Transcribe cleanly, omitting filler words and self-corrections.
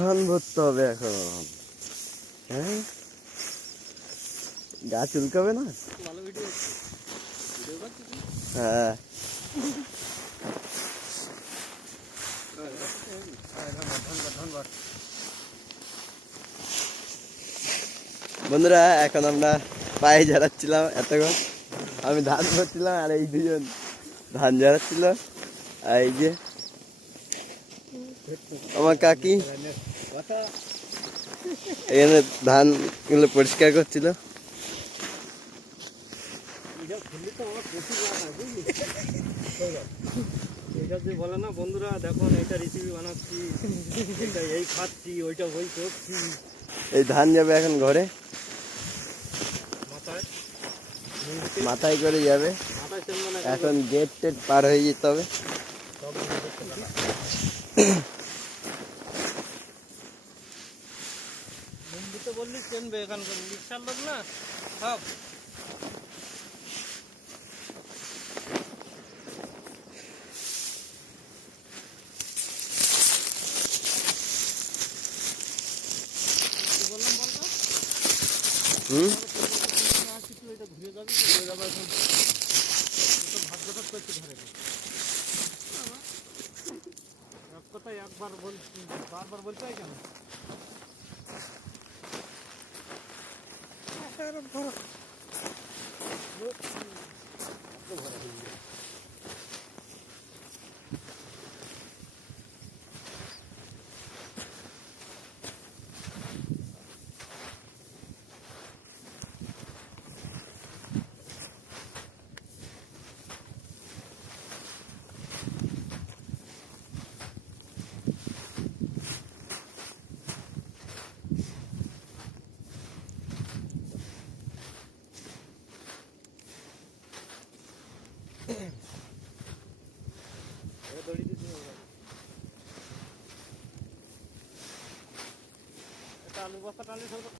ধান ভরতে হবে এখন। হ্যাঁ, গা চুলকাবে না? ভালো ভিডিও হচ্ছে। ভিডিও করছিস? হ্যাঁ। বন্ধুরা, এখন আমরা পায়ে ঝাড়াচ্ছিলাম এতক্ষণ। আমি ধান ভরছিলাম আর এই দুজন ধান ঝাড়াচ্ছিল। আর এই যে আমার কাকি এখানে ধান গুলো পরিষ্কার করছিল। এটা যে বলে না বন্ধুরা, দেখুন এটা রেসিপি বানাচ্ছি, এটা এই খাচ্ছি, ওইটা ওই করছি। এই ধান যাবে এখন ঘরে, মাথায় মাথায় করে যাবে। মাথায় তেল মানে এখন গেট টেট পার হয়ে যেতে হবে। সব মুম্বিতে বললি চেনবে, এখানকার রিক্সার লোক না সব। বললাম বলতো এটা ঘুরে যাবি, ঘুরে যাবো এখন। ভাগ্য ভাগ করছি ধরে এক কথায় একবার বলছি, বারবার বলতে হয় কেন? আলু বস্তা টানলে